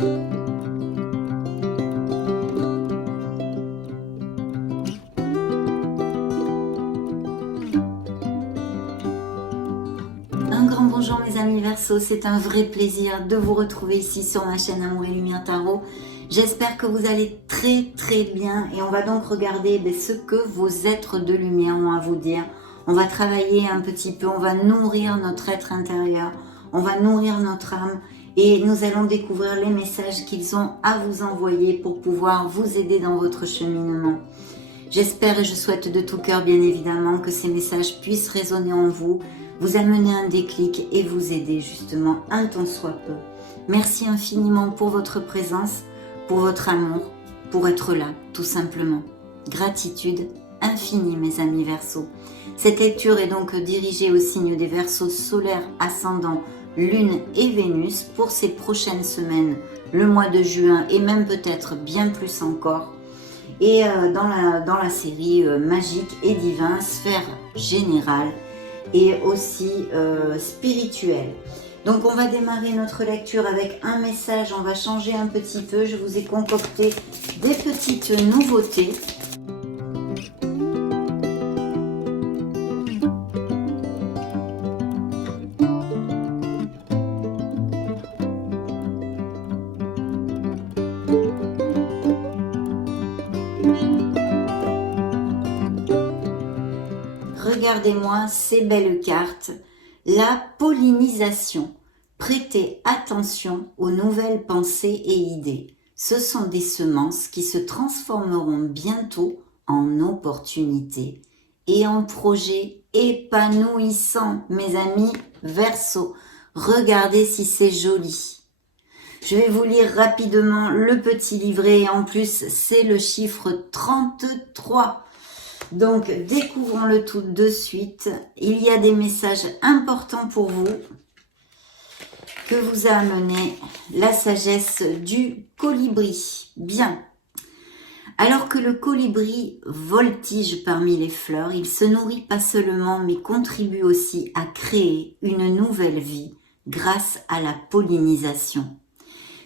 Un grand bonjour mes amis Verseaux, c'est un vrai plaisir de vous retrouver ici sur ma chaîne Amour et Lumière Tarot. J'espère que vous allez très bien et on va donc regarder ce que vos êtres de lumière ont à vous dire. On va travailler un petit peu, on va nourrir notre être intérieur, on va nourrir notre âme et nous allons découvrir les messages qu'ils ont à vous envoyer pour pouvoir vous aider dans votre cheminement. J'espère et je souhaite de tout cœur bien évidemment que ces messages puissent résonner en vous, vous amener un déclic et vous aider justement un tant soit peu. Merci infiniment pour votre présence, pour votre amour, pour être là tout simplement. Gratitude infinie mes amis Verseaux. Cette lecture est donc dirigée au signe des Verseaux solaires, ascendant, Lune et Vénus pour ces prochaines semaines, le mois de juin et même peut-être bien plus encore. Et dans la série magique et divin, sphère générale et aussi spirituelle. Donc on va démarrer notre lecture avec un message, on va changer un petit peu, je vous ai concocté des petites nouveautés. Regardez-moi ces belles cartes. La pollinisation. Prêtez attention aux nouvelles pensées et idées. Ce sont des semences qui se transformeront bientôt en opportunités et en projets épanouissants, mes amis Verseaux. Regardez si c'est joli. Je vais vous lire rapidement le petit livret et en plus c'est le chiffre 33. Donc, découvrons-le tout de suite. Il y a des messages importants pour vous que vous a amené la sagesse du colibri. Bien. Alors que le colibri voltige parmi les fleurs, il se nourrit pas seulement mais contribue aussi à créer une nouvelle vie grâce à la pollinisation.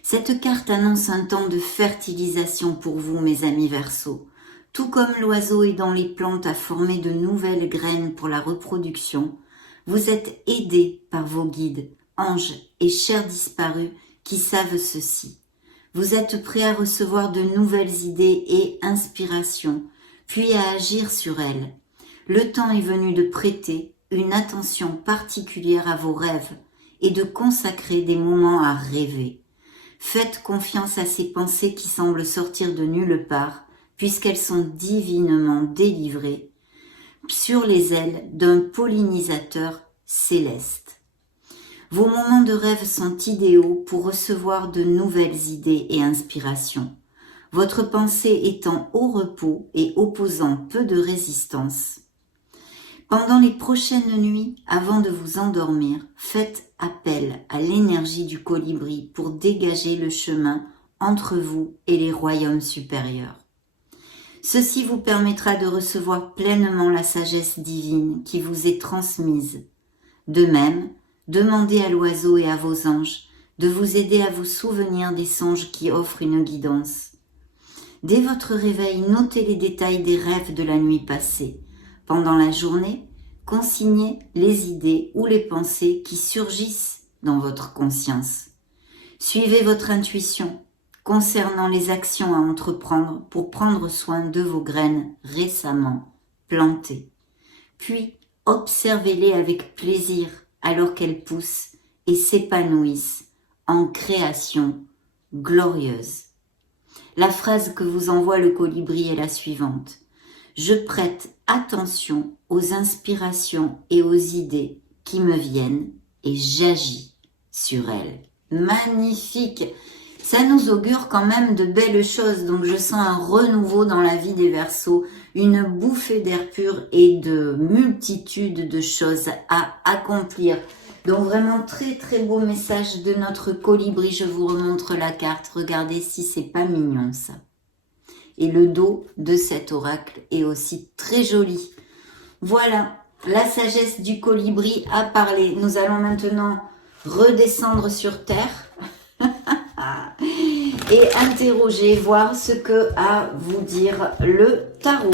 Cette carte annonce un temps de fertilisation pour vous, mes amis Verseaux. Tout comme l'oiseau est dans les plantes à former de nouvelles graines pour la reproduction, vous êtes aidés par vos guides, anges et chers disparus qui savent ceci. Vous êtes prêts à recevoir de nouvelles idées et inspirations, puis à agir sur elles. Le temps est venu de prêter une attention particulière à vos rêves et de consacrer des moments à rêver. Faites confiance à ces pensées qui semblent sortir de nulle part, puisqu'elles sont divinement délivrées sur les ailes d'un pollinisateur céleste. Vos moments de rêve sont idéaux pour recevoir de nouvelles idées et inspirations, votre pensée étant au repos et opposant peu de résistance. Pendant les prochaines nuits, avant de vous endormir, faites appel à l'énergie du colibri pour dégager le chemin entre vous et les royaumes supérieurs. Ceci vous permettra de recevoir pleinement la sagesse divine qui vous est transmise. De même, demandez à l'oiseau et à vos anges de vous aider à vous souvenir des songes qui offrent une guidance. Dès votre réveil, notez les détails des rêves de la nuit passée. Pendant la journée, consignez les idées ou les pensées qui surgissent dans votre conscience. Suivez votre intuition concernant les actions à entreprendre pour prendre soin de vos graines récemment plantées. Puis, observez-les avec plaisir alors qu'elles poussent et s'épanouissent en création glorieuse. La phrase que vous envoie le colibri est la suivante. Je prête attention aux inspirations et aux idées qui me viennent et j'agis sur elles. Magnifique! Ça nous augure quand même de belles choses, donc je sens un renouveau dans la vie des Verseaux, une bouffée d'air pur et de multitude de choses à accomplir. Donc vraiment très beau message de notre colibri, je vous remontre la carte, regardez si c'est pas mignon ça. Et le dos de cet oracle est aussi très joli. Voilà, la sagesse du colibri a parlé. Nous allons maintenant redescendre sur terre. et interroger, voir ce que a à vous dire le tarot.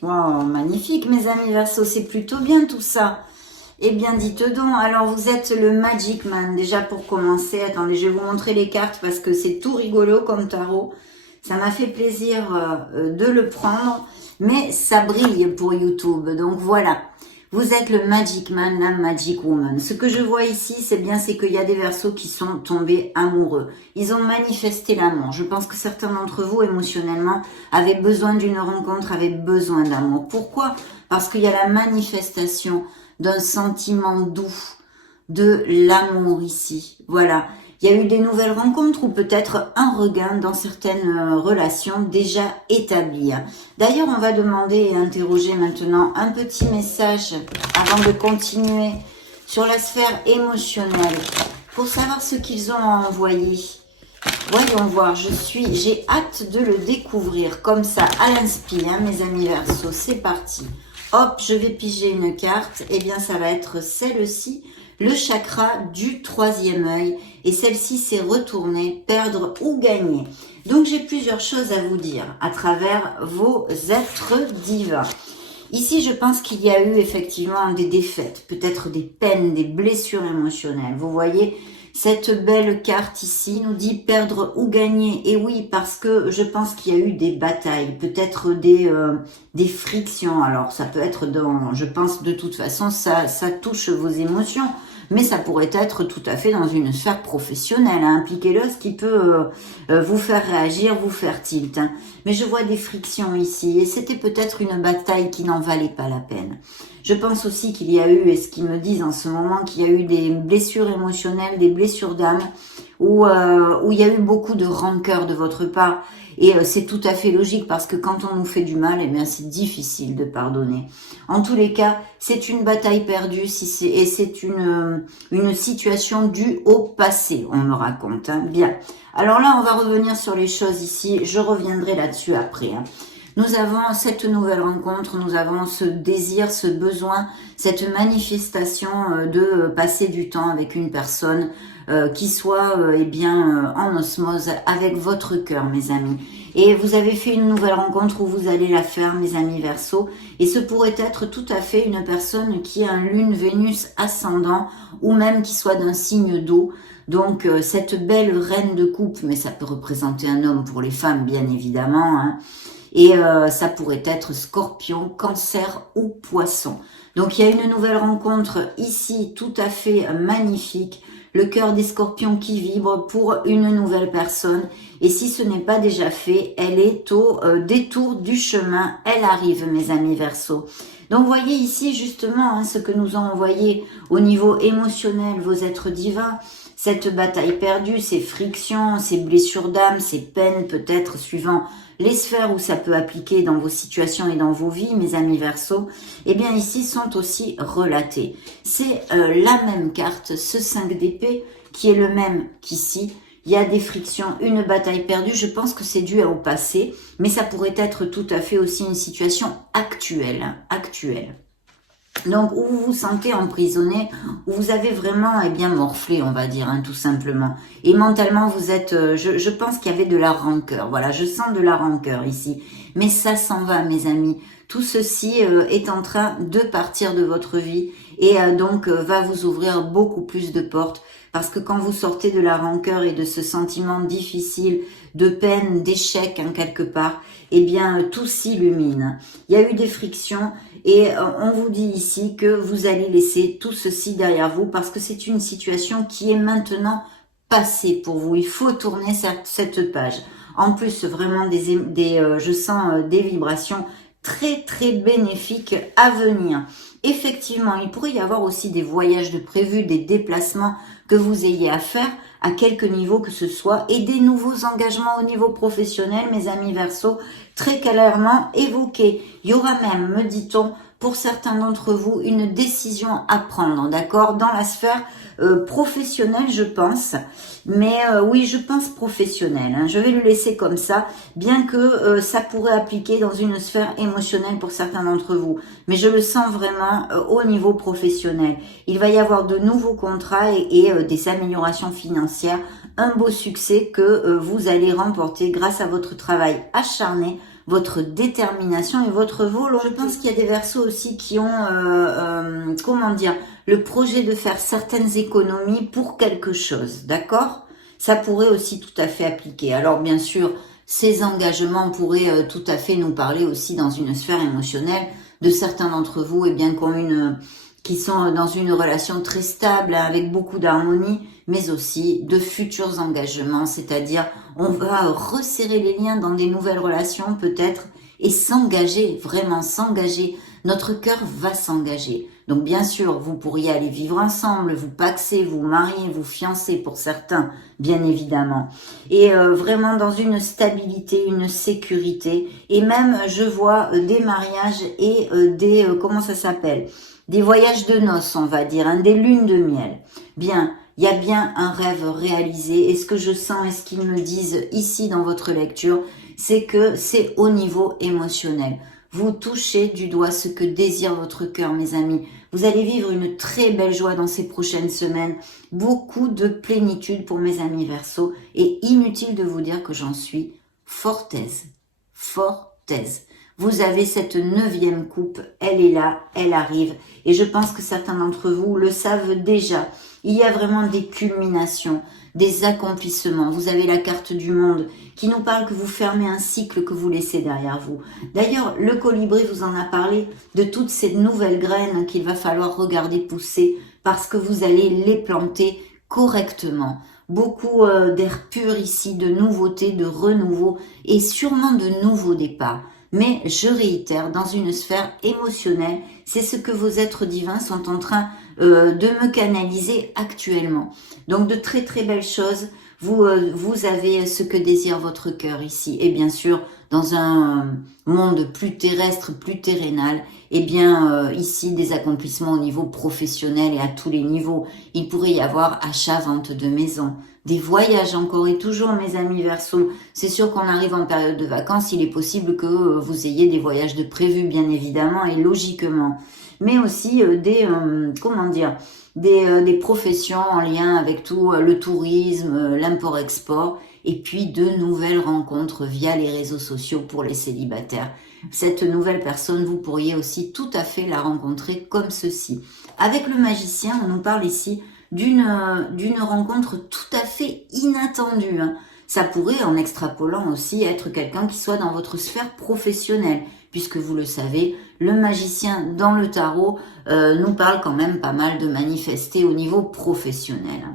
Wow, magnifique mes amis Verseau, c'est plutôt bien tout ça. Eh bien, dites donc, alors vous êtes le Magic Man. Déjà pour commencer, attendez, je vais vous montrer les cartes parce que c'est tout rigolo comme tarot. Ça m'a fait plaisir de le prendre, mais ça brille pour YouTube. Donc voilà, vous êtes le Magic Man, la Magic Woman. Ce que je vois ici, c'est qu'il y a des Verseaux qui sont tombés amoureux. Ils ont manifesté l'amour. Je pense que certains d'entre vous, émotionnellement, avaient besoin d'une rencontre, avaient besoin d'amour. Pourquoi? Parce qu'il y a la manifestation d'un sentiment doux, de l'amour ici. Voilà. Il y a eu des nouvelles rencontres ou peut-être un regain dans certaines relations déjà établies. D'ailleurs, on va demander et interroger maintenant un petit message avant de continuer sur la sphère émotionnelle pour savoir ce qu'ils ont à envoyer. Voyons voir, j'ai hâte de le découvrir comme ça à l'inspi, mes amis Verseau. C'est parti. Hop, je vais piger une carte. Eh bien, ça va être celle-ci, le chakra du troisième œil. Et celle-ci, c'est retourner, perdre ou gagner. Donc, j'ai plusieurs choses à vous dire à travers vos êtres divins. Ici, je pense qu'il y a eu effectivement des défaites, peut-être des peines, des blessures émotionnelles. Vous voyez, cette belle carte ici nous dit perdre ou gagner. Et oui, parce que je pense qu'il y a eu des batailles, peut-être des frictions. Alors, ça peut être je pense de toute façon, ça touche vos émotions. Mais ça pourrait être tout à fait dans une sphère professionnelle. Impliquez-le, ce qui peut vous faire réagir, vous faire tilt. Mais je vois des frictions ici. Et c'était peut-être une bataille qui n'en valait pas la peine. Je pense aussi qu'il y a eu, et ce qu'ils me disent en ce moment, qu'il y a eu des blessures émotionnelles, des blessures d'âme, où il y a eu beaucoup de rancœur de votre part. Et c'est tout à fait logique parce que quand on nous fait du mal, eh bien c'est difficile de pardonner. En tous les cas, c'est une bataille perdue et c'est une situation due au passé, on me raconte. Bien. Alors là, on va revenir sur les choses ici. Je reviendrai là-dessus après. Nous avons cette nouvelle rencontre, nous avons ce désir, ce besoin, cette manifestation de passer du temps avec une personne qui soit en osmose avec votre cœur, mes amis. Et vous avez fait une nouvelle rencontre où vous allez la faire, mes amis Verseau. Et ce pourrait être tout à fait une personne qui a un Lune, Vénus ascendant ou même qui soit d'un signe d'eau. Donc cette belle reine de coupe, mais ça peut représenter un homme pour les femmes, bien évidemment. Et ça pourrait être Scorpion, Cancer ou Poisson. Donc il y a une nouvelle rencontre ici tout à fait magnifique. Le cœur des Scorpions qui vibre pour une nouvelle personne. Et si ce n'est pas déjà fait, elle est au détour du chemin. Elle arrive, mes amis Verseau. Donc voyez ici justement ce que nous ont envoyé au niveau émotionnel vos êtres divins. Cette bataille perdue, ces frictions, ces blessures d'âme, ces peines peut-être suivant les sphères où ça peut appliquer dans vos situations et dans vos vies, mes amis Verseau, eh bien ici sont aussi relatées. C'est la même carte, ce 5 d'épée, qui est le même qu'ici. Il y a des frictions, une bataille perdue, je pense que c'est dû au passé, mais ça pourrait être tout à fait aussi une situation actuelle. Donc, où vous vous sentez emprisonné, où vous avez vraiment morflé, on va dire, tout simplement. Et mentalement, vous êtes, je pense qu'il y avait de la rancœur. Voilà, je sens de la rancœur ici. Mais ça s'en va, mes amis. Tout ceci est en train de partir de votre vie et donc va vous ouvrir beaucoup plus de portes. Parce que quand vous sortez de la rancœur et de ce sentiment difficile, de peine, d'échec quelque part, eh bien tout s'illumine. Il y a eu des frictions et on vous dit ici que vous allez laisser tout ceci derrière vous parce que c'est une situation qui est maintenant passée pour vous. Il faut tourner cette page. En plus, vraiment je sens des vibrations très très bénéfiques à venir. Effectivement, il pourrait y avoir aussi des voyages de prévus, des déplacements que vous ayez à faire à quelque niveau que ce soit et des nouveaux engagements au niveau professionnel, mes amis Verseau, très clairement évoqués. Il y aura même, me dit-on, pour certains d'entre vous, une décision à prendre, d'accord, dans la sphère professionnelle, je pense. Mais oui, je pense professionnelle. Hein. Je vais le laisser comme ça, bien que ça pourrait appliquer dans une sphère émotionnelle pour certains d'entre vous. Mais je le sens vraiment au niveau professionnel. Il va y avoir de nouveaux contrats et des améliorations financières, un beau succès que vous allez remporter grâce à votre travail acharné, votre détermination et votre volonté. Je pense qu'il y a des Verseaux aussi qui ont, comment dire, le projet de faire certaines économies pour quelque chose, d'accord? Ça pourrait aussi tout à fait appliquer. Alors bien sûr, ces engagements pourraient tout à fait nous parler aussi dans une sphère émotionnelle de certains d'entre vous, et bien qui sont dans une relation très stable, hein, avec beaucoup d'harmonie, mais aussi de futurs engagements, c'est-à-dire on va resserrer les liens dans des nouvelles relations peut-être et s'engager, vraiment s'engager. Notre cœur va s'engager. Donc bien sûr, vous pourriez aller vivre ensemble, vous paxer, vous marier, vous fiancer pour certains, bien évidemment. Et vraiment dans une stabilité, une sécurité. Et même, je vois des mariages et comment ça s'appelle ? Des voyages de noces, on va dire, hein, des lunes de miel. Bien, il y a bien un rêve réalisé. Et ce que je sens et ce qu'ils me disent ici dans votre lecture, c'est que c'est au niveau émotionnel. Vous touchez du doigt ce que désire votre cœur, mes amis. Vous allez vivre une très belle joie dans ces prochaines semaines. Beaucoup de plénitude pour mes amis Verseaux. Et inutile de vous dire que j'en suis fort aise. Fort aise. Vous avez cette 9e coupe, elle est là, elle arrive. Et je pense que certains d'entre vous le savent déjà. Il y a vraiment des culminations, des accomplissements. Vous avez la carte du monde qui nous parle que vous fermez un cycle que vous laissez derrière vous. D'ailleurs, le colibri vous en a parlé de toutes ces nouvelles graines qu'il va falloir regarder pousser parce que vous allez les planter correctement. Beaucoup d'air pur ici, de nouveautés, de renouveau et sûrement de nouveaux départs. Mais je réitère, dans une sphère émotionnelle, c'est ce que vos êtres divins sont en train de me canaliser actuellement. Donc de très très belles choses. Vous avez ce que désire votre cœur ici. Et bien sûr, dans un monde plus terrestre, plus terrénal, eh bien ici des accomplissements au niveau professionnel et à tous les niveaux. Il pourrait y avoir achat, vente de maison, des voyages encore et toujours, mes amis Verseaux. C'est sûr qu'on arrive en période de vacances, il est possible que vous ayez des voyages de prévus, bien évidemment, et logiquement. Mais aussi des professions en lien avec tout le tourisme, l'import-export, et puis de nouvelles rencontres via les réseaux sociaux pour les célibataires. Cette nouvelle personne, vous pourriez aussi tout à fait la rencontrer comme ceci. Avec le magicien, on nous parle ici d'une rencontre tout à fait inattendue. Hein. Ça pourrait, en extrapolant aussi, être quelqu'un qui soit dans votre sphère professionnelle, puisque vous le savez, le magicien dans le tarot nous parle quand même pas mal de manifester au niveau professionnel.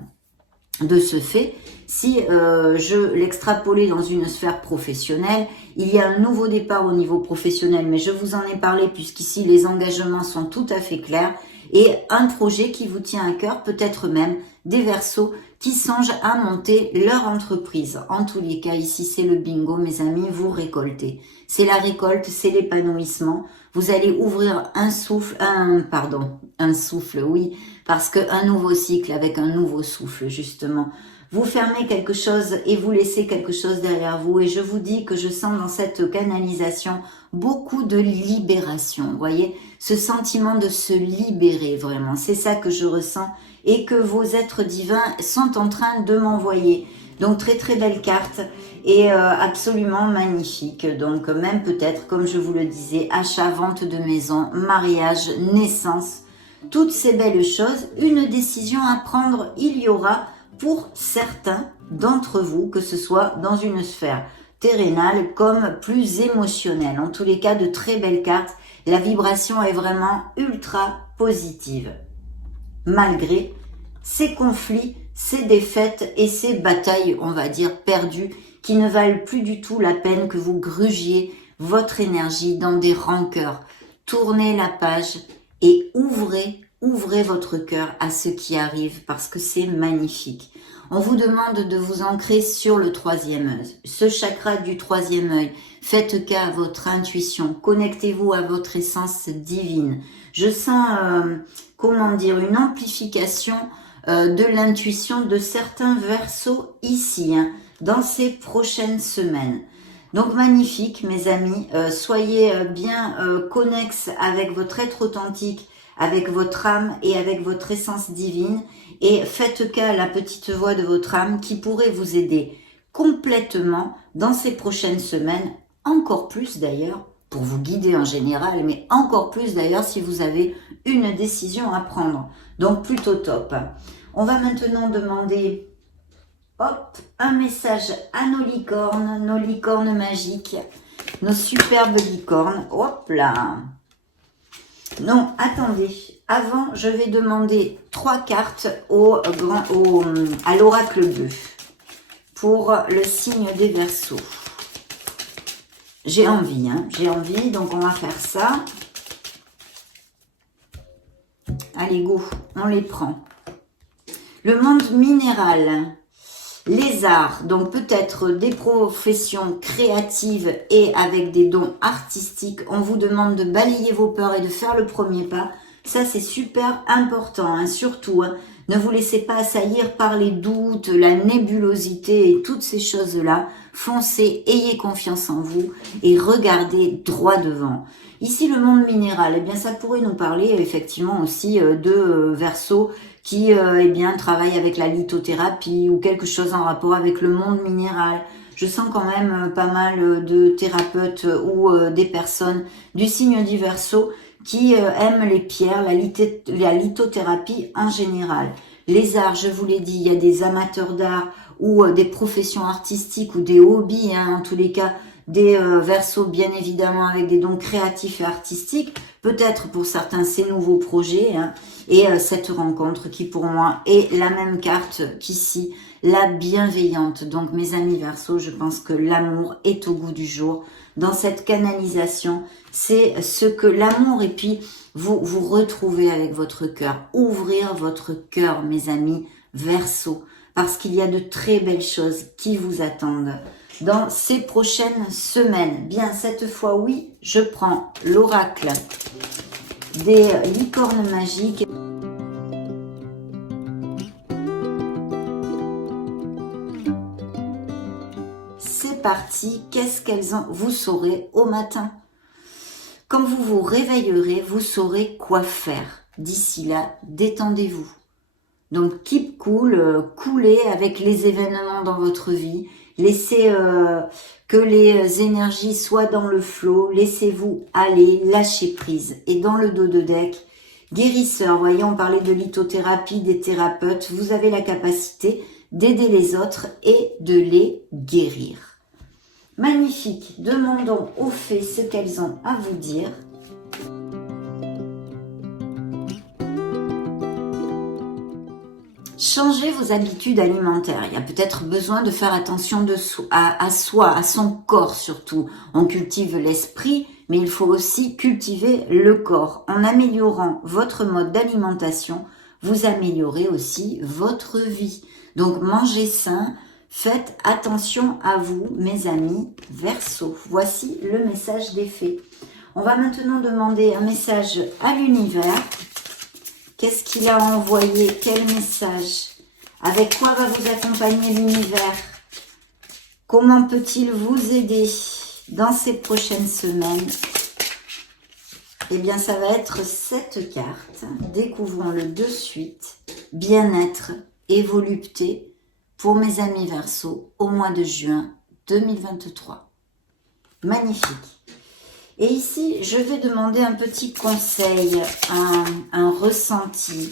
De ce fait, si je l'extrapolais dans une sphère professionnelle, il y a un nouveau départ au niveau professionnel, mais je vous en ai parlé puisqu'ici les engagements sont tout à fait clairs, et un projet qui vous tient à cœur, peut-être même des Verseaux qui songent à monter leur entreprise. En tous les cas, ici c'est le bingo, mes amis, vous récoltez. C'est la récolte, c'est l'épanouissement. Vous allez ouvrir un souffle, oui, parce qu'un nouveau cycle avec un nouveau souffle, justement. Vous fermez quelque chose et vous laissez quelque chose derrière vous. Et je vous dis que je sens dans cette canalisation beaucoup de libération. Vous voyez, ce sentiment de se libérer vraiment. C'est ça que je ressens et que vos êtres divins sont en train de m'envoyer. Donc très très belle carte et absolument magnifique. Donc même peut-être, comme je vous le disais, achat, vente de maison, mariage, naissance. Toutes ces belles choses, une décision à prendre, il y aura pour certains d'entre vous, que ce soit dans une sphère terrénale comme plus émotionnelle. En tous les cas, de très belles cartes. La vibration est vraiment ultra positive. Malgré ces conflits, ces défaites et ces batailles, on va dire, perdues, qui ne valent plus du tout la peine que vous grugiez votre énergie dans des rancœurs. Tournez la page et ouvrez votre cœur à ce qui arrive parce que c'est magnifique. On vous demande de vous ancrer sur le troisième œil, ce chakra du troisième œil. Faites cas à votre intuition, connectez-vous à votre essence divine. Je sens, comment dire, une amplification de l'intuition de certains Verseaux ici, hein, dans ces prochaines semaines. Donc magnifique mes amis, soyez bien connexes avec votre être authentique, avec votre âme et avec votre essence divine et faites cas à la petite voix de votre âme qui pourrait vous aider complètement dans ces prochaines semaines, encore plus d'ailleurs, pour vous guider en général, mais encore plus d'ailleurs si vous avez une décision à prendre. Donc plutôt top. On va maintenant demander... Hop, un message à nos licornes magiques, nos superbes licornes. Hop là. Non, attendez. Avant, je vais demander 3 cartes à l'oracle bleu pour le signe des Verseaux. J'ai envie, hein, j'ai envie, donc on va faire ça. Allez, go, on les prend. Le monde minéral. Les arts, donc peut-être des professions créatives et avec des dons artistiques. On vous demande de balayer vos peurs et de faire le premier pas. Ça, c'est super important, hein, surtout. Hein, ne vous laissez pas assaillir par les doutes, la nébulosité et toutes ces choses-là. Foncez, ayez confiance en vous et regardez droit devant. Ici, le monde minéral, eh bien, ça pourrait nous parler effectivement aussi de Verseaux qui eh bien, travaille avec la lithothérapie ou quelque chose en rapport avec le monde minéral. Je sens quand même pas mal de thérapeutes ou des personnes du signe du Verseau qui aiment les pierres, la lithothérapie en général. Les arts, je vous l'ai dit, il y a des amateurs d'art ou des professions artistiques ou des hobbies, hein, en tous les cas, des Verseaux bien évidemment avec des dons créatifs et artistiques, peut-être pour certains ces nouveaux projets, hein, et cette rencontre qui pour moi est la même carte qu'ici, la bienveillante. Donc mes amis Verseaux, je pense que l'amour est au goût du jour dans cette canalisation, c'est ce que l'amour et puis vous retrouvez avec votre cœur, ouvrir votre cœur mes amis Verseaux, parce qu'il y a de très belles choses qui vous attendent dans ces prochaines semaines. Bien, cette fois, oui, je prends l'oracle des licornes magiques. C'est parti, qu'est-ce qu'elles ont? Vous saurez au matin. Quand vous vous réveillerez, vous saurez quoi faire. D'ici là, détendez-vous. Donc, keep cool, coolez avec les événements dans votre vie. Laissez que les énergies soient dans le flot. Laissez-vous aller, lâchez prise. Et dans le dos de deck, guérisseur, voyez, on parlait de lithothérapie, des thérapeutes. Vous avez la capacité d'aider les autres et de les guérir. Magnifique. Demandons aux fées ce qu'elles ont à vous dire. Changez vos habitudes alimentaires. Il y a peut-être besoin de faire attention à soi, à son corps surtout. On cultive l'esprit, mais il faut aussi cultiver le corps. En améliorant votre mode d'alimentation, vous améliorez aussi votre vie. Donc mangez sain, faites attention à vous, mes amis Verseaux. Voici le message des fées. On va maintenant demander un message à l'univers. Qu'est-ce qu'il a envoyé? Quel message? Avec quoi va vous accompagner l'univers? Comment peut-il vous aider dans ces prochaines semaines? Eh bien, ça va être cette carte. Découvrons-le de suite. Bien-être et volupté pour mes amis Verseaux au mois de juin 2023. Magnifique. Et ici, je vais demander un petit conseil, un ressenti,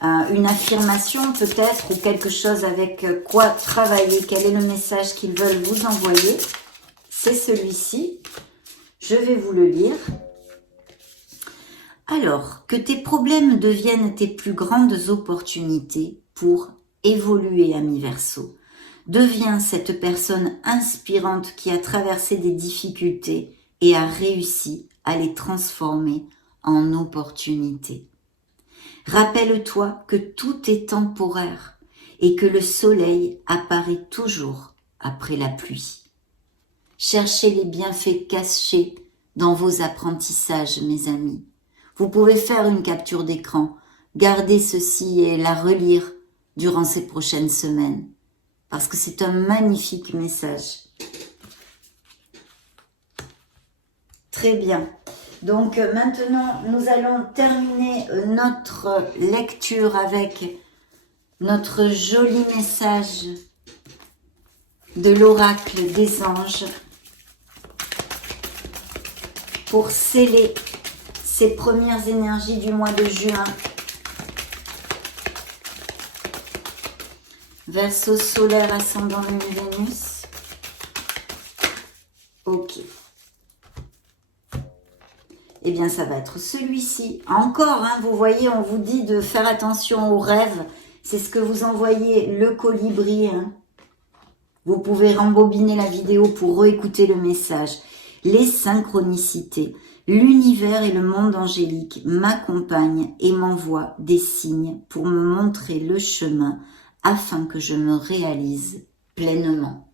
une affirmation peut-être, ou quelque chose avec quoi travailler. Quel est le message qu'ils veulent vous envoyer? C'est celui-ci. Je vais vous le lire. Alors, que tes problèmes deviennent tes plus grandes opportunités pour évoluer, ami Verseau. Deviens cette personne inspirante qui a traversé des difficultés et a réussi à les transformer en opportunités. Rappelle-toi que tout est temporaire et que le soleil apparaît toujours après la pluie. Cherchez les bienfaits cachés dans vos apprentissages, mes amis. Vous pouvez faire une capture d'écran, garder ceci et la relire durant ces prochaines semaines, parce que c'est un magnifique message. Très bien. Donc maintenant, nous allons terminer notre lecture avec notre joli message de l'oracle des anges pour sceller ces premières énergies du mois de juin. Verseau solaire, ascendant Lune, Vénus. Ok. Eh bien, ça va être celui-ci. Encore, hein, vous voyez, on vous dit de faire attention aux rêves. C'est ce que vous envoyez, le colibri. Hein. Vous pouvez rembobiner la vidéo pour réécouter le message. Les synchronicités. L'univers et le monde angélique m'accompagnent et m'envoient des signes pour me montrer le chemin afin que je me réalise pleinement.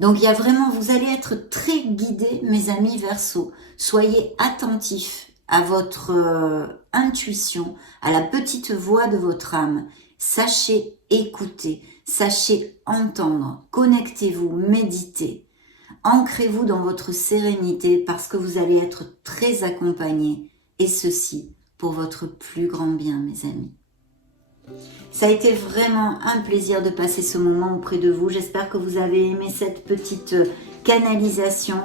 Donc il y a vraiment, vous allez être très guidés, mes amis Verseau. Soyez attentifs à votre intuition, à la petite voix de votre âme. Sachez écouter, sachez entendre, connectez-vous, méditez. Ancrez-vous dans votre sérénité parce que vous allez être très accompagnés et ceci pour votre plus grand bien, mes amis. Ça a été vraiment un plaisir de passer ce moment auprès de vous. J'espère que vous avez aimé cette petite canalisation.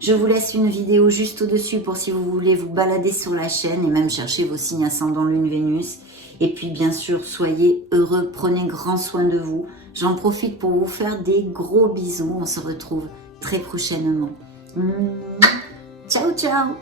Je vous laisse une vidéo juste au-dessus pour si vous voulez vous balader sur la chaîne et même chercher vos signes ascendant Lune, Vénus. Et puis bien sûr, soyez heureux, prenez grand soin de vous. J'en profite pour vous faire des gros bisous. On se retrouve très prochainement. Ciao, ciao!